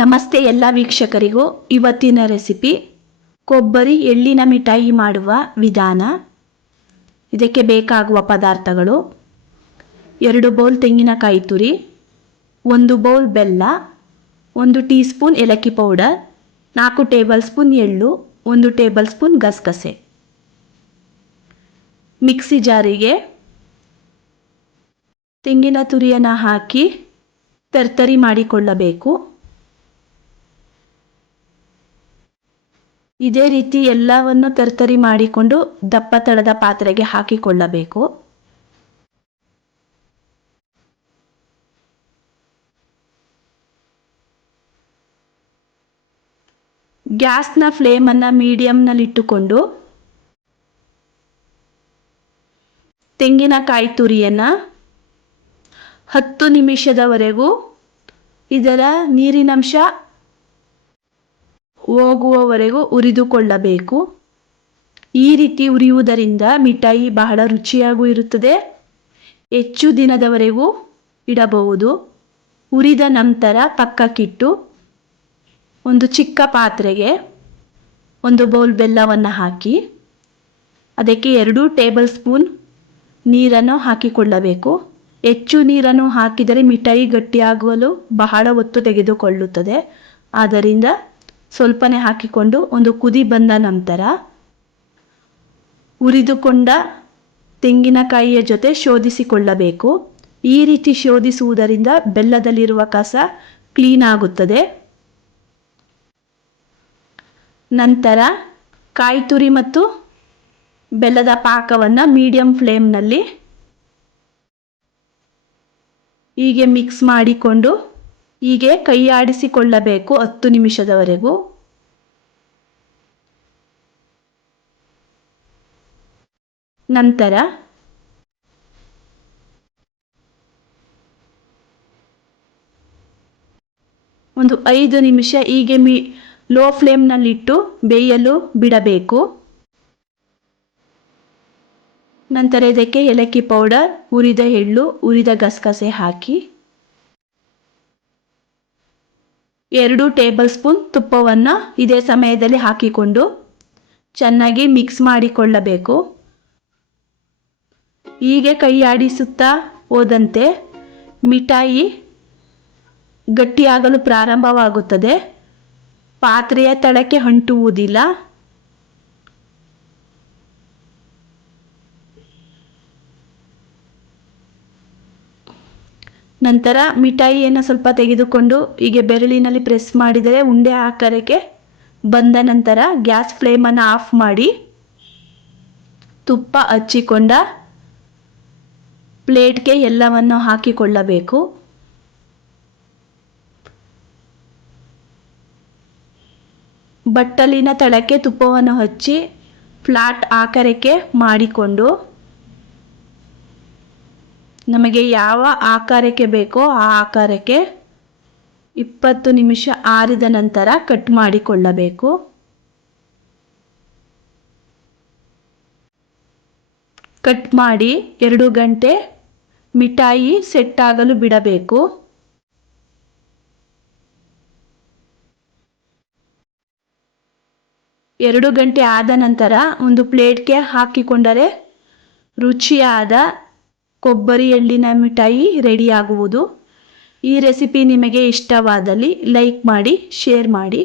ನಮಸ್ತೆ ಎಲ್ಲ ವೀಕ್ಷಕರಿಗೂ. ಇವತ್ತಿನ ರೆಸಿಪಿ ಕೊಬ್ಬರಿ ಎಳ್ಳಿನ ಮಿಠಾಯಿ ಮಾಡುವ ವಿಧಾನ. ಇದಕ್ಕೆ ಬೇಕಾಗುವ ಪದಾರ್ಥಗಳು: 2 ಬೌಲ್ ತೆಂಗಿನಕಾಯಿ ತುರಿ, 1 ಬೌಲ್ ಬೆಲ್ಲ, 1 ಟೀ ಸ್ಪೂನ್ ಏಲಕ್ಕಿ ಪೌಡರ್, 4 ಟೇಬಲ್ ಸ್ಪೂನ್ ಎಳ್ಳು, 1 ಟೇಬಲ್ ಸ್ಪೂನ್ ಗಸಗಸೆ. ಮಿಕ್ಸಿ ಜಾರಿಗೆ ತೆಂಗಿನ ತುರಿಯನ್ನು ಹಾಕಿ ತರ್ತರಿ ಮಾಡಿಕೊಳ್ಳಬೇಕು. ಇದೇ ರೀತಿ ಎಲ್ಲವನ್ನು ತರ್ತರಿ ಮಾಡಿಕೊಂಡು ದಪ್ಪ ತಳದ ಪಾತ್ರೆಗೆ ಹಾಕಿಕೊಳ್ಳಬೇಕು. ಗ್ಯಾಸ್ನ ಫ್ಲೇಮನ್ನು ಮೀಡಿಯಂನಲ್ಲಿಟ್ಟುಕೊಂಡು ತೆಂಗಿನಕಾಯಿ ತುರಿಯನ್ನು 10 ನಿಮಿಷದವರೆಗೂ ಇದರ ನೀರಿನಂಶ ಹೋಗುವವರೆಗೂ ಹುರಿದುಕೊಳ್ಳಬೇಕು. ಈ ರೀತಿ ಹುರಿಯುವುದರಿಂದ ಮಿಠಾಯಿ ಬಹಳ ರುಚಿಯಾಗೂ ಇರುತ್ತದೆ, ಹೆಚ್ಚು ದಿನದವರೆಗೂ ಇಡಬಹುದು. ಹುರಿದ ನಂತರ ಪಕ್ಕಕ್ಕಿಟ್ಟು ಒಂದು ಚಿಕ್ಕ ಪಾತ್ರೆಗೆ 1 ಬೌಲ್ ಬೆಲ್ಲವನ್ನು ಹಾಕಿ ಅದಕ್ಕೆ 2 ಟೇಬಲ್ ಸ್ಪೂನ್ ನೀರನ್ನು ಹಾಕಿಕೊಳ್ಳಬೇಕು. ಹೆಚ್ಚು ನೀರನ್ನು ಹಾಕಿದರೆ ಮಿಠಾಯಿ ಗಟ್ಟಿಯಾಗಲು ಬಹಳ ಹೊತ್ತು ತೆಗೆದುಕೊಳ್ಳುತ್ತದೆ. ಆದ್ದರಿಂದ ಸ್ವಲ್ಪನೇ ಹಾಕಿಕೊಂಡು ಒಂದು ಕುದಿ ಬಂದ ನಂತರ ಹುರಿದುಕೊಂಡ ತೆಂಗಿನಕಾಯಿಯ ಜೊತೆ ಶೋಧಿಸಿಕೊಳ್ಳಬೇಕು. ಈ ರೀತಿ ಶೋಧಿಸುವುದರಿಂದ ಬೆಲ್ಲದಲ್ಲಿರುವ ಕಸ ಕ್ಲೀನ್ ಆಗುತ್ತದೆ. ನಂತರ ಕಾಯಿ ತುರಿ ಮತ್ತು ಬೆಲ್ಲದ ಪಾಕವನ್ನು ಮೀಡಿಯಂ ಫ್ಲೇಮ್ನಲ್ಲಿ ಹೀಗೆ ಮಿಕ್ಸ್ ಮಾಡಿಕೊಂಡು ಹೀಗೆ ಕೈ ಆಡಿಸಿಕೊಳ್ಳಬೇಕು 10 ನಿಮಿಷದವರೆಗೂ. ನಂತರ ಒಂದು 5 ನಿಮಿಷ ಹೀಗೆ ಲೋ ಫ್ಲೇಮ್ನಲ್ಲಿಟ್ಟು ಬೇಯಲು ಬಿಡಬೇಕು. ನಂತರ ಇದಕ್ಕೆ ಏಲಕ್ಕಿ ಪೌಡರ್, ಹುರಿದ ಎಳ್ಳು, ಹುರಿದ ಗಸಗಸೆ ಹಾಕಿ 2 ಟೇಬಲ್ ಸ್ಪೂನ್ ತುಪ್ಪವನ್ನು ಇದೇ ಸಮಯದಲ್ಲಿ ಹಾಕಿಕೊಂಡು ಚೆನ್ನಾಗಿ ಮಿಕ್ಸ್ ಮಾಡಿಕೊಳ್ಳಬೇಕು. ಹೀಗೆ ಕೈ ಆಡಿಸುತ್ತಾ ಹೋದಂತೆ ಮಿಠಾಯಿ ಗಟ್ಟಿಯಾಗಲು ಪ್ರಾರಂಭವಾಗುತ್ತದೆ. ಪಾತ್ರೆಯ ತಳಕ್ಕೆ ಅಂಟುವುದಿಲ್ಲ. ನಂತರ ಮಿಠಾಯಿಯನ್ನು ಸ್ವಲ್ಪ ತೆಗೆದುಕೊಂಡು ಹೀಗೆ ಬೆರಳಿನಲ್ಲಿ ಪ್ರೆಸ್ ಮಾಡಿದರೆ ಉಂಡೆ ಆಕಾರಕ್ಕೆ ಬಂದ ನಂತರ ಗ್ಯಾಸ್ ಫ್ಲೇಮನ್ನು ಆಫ್ ಮಾಡಿ ತುಪ್ಪ ಹಚ್ಚಿಕೊಂಡ ಪ್ಲೇಟ್ಗೆ ಎಲ್ಲವನ್ನು ಹಾಕಿಕೊಳ್ಳಬೇಕು. ಬಟ್ಟಲಿನ ತಳಕ್ಕೆ ತುಪ್ಪವನ್ನು ಹಚ್ಚಿ ಫ್ಲಾಟ್ ಆಕಾರಕ್ಕೆ ಮಾಡಿಕೊಂಡು ನಮಗೆ ಯಾವ ಆಕಾರಕ್ಕೆ ಬೇಕೋ ಆ ಆಕಾರಕ್ಕೆ 20 ನಿಮಿಷ ಆರಿದ ನಂತರ ಕಟ್ ಮಾಡಿಕೊಳ್ಳಬೇಕು. ಕಟ್ ಮಾಡಿ 2 ಗಂಟೆ ಮಿಠಾಯಿ ಸೆಟ್ ಆಗಲು ಬಿಡಬೇಕು. ಎರಡು ಗಂಟೆ ಆದ ನಂತರ ಒಂದು ಪ್ಲೇಟ್ಗೆ ಹಾಕಿಕೊಂಡರೆ ರುಚಿಯಾದ ಕೊಬ್ಬರಿ ಎಳ್ಳಿನ ಮಿಠಾಯಿ ರೆಡಿಯಾಗುವುದು. ಈ ರೆಸಿಪಿ ನಿಮಗೆ ಇಷ್ಟವಾದಲ್ಲಿ ಲೈಕ್ ಮಾಡಿ, ಶೇರ್ ಮಾಡಿ.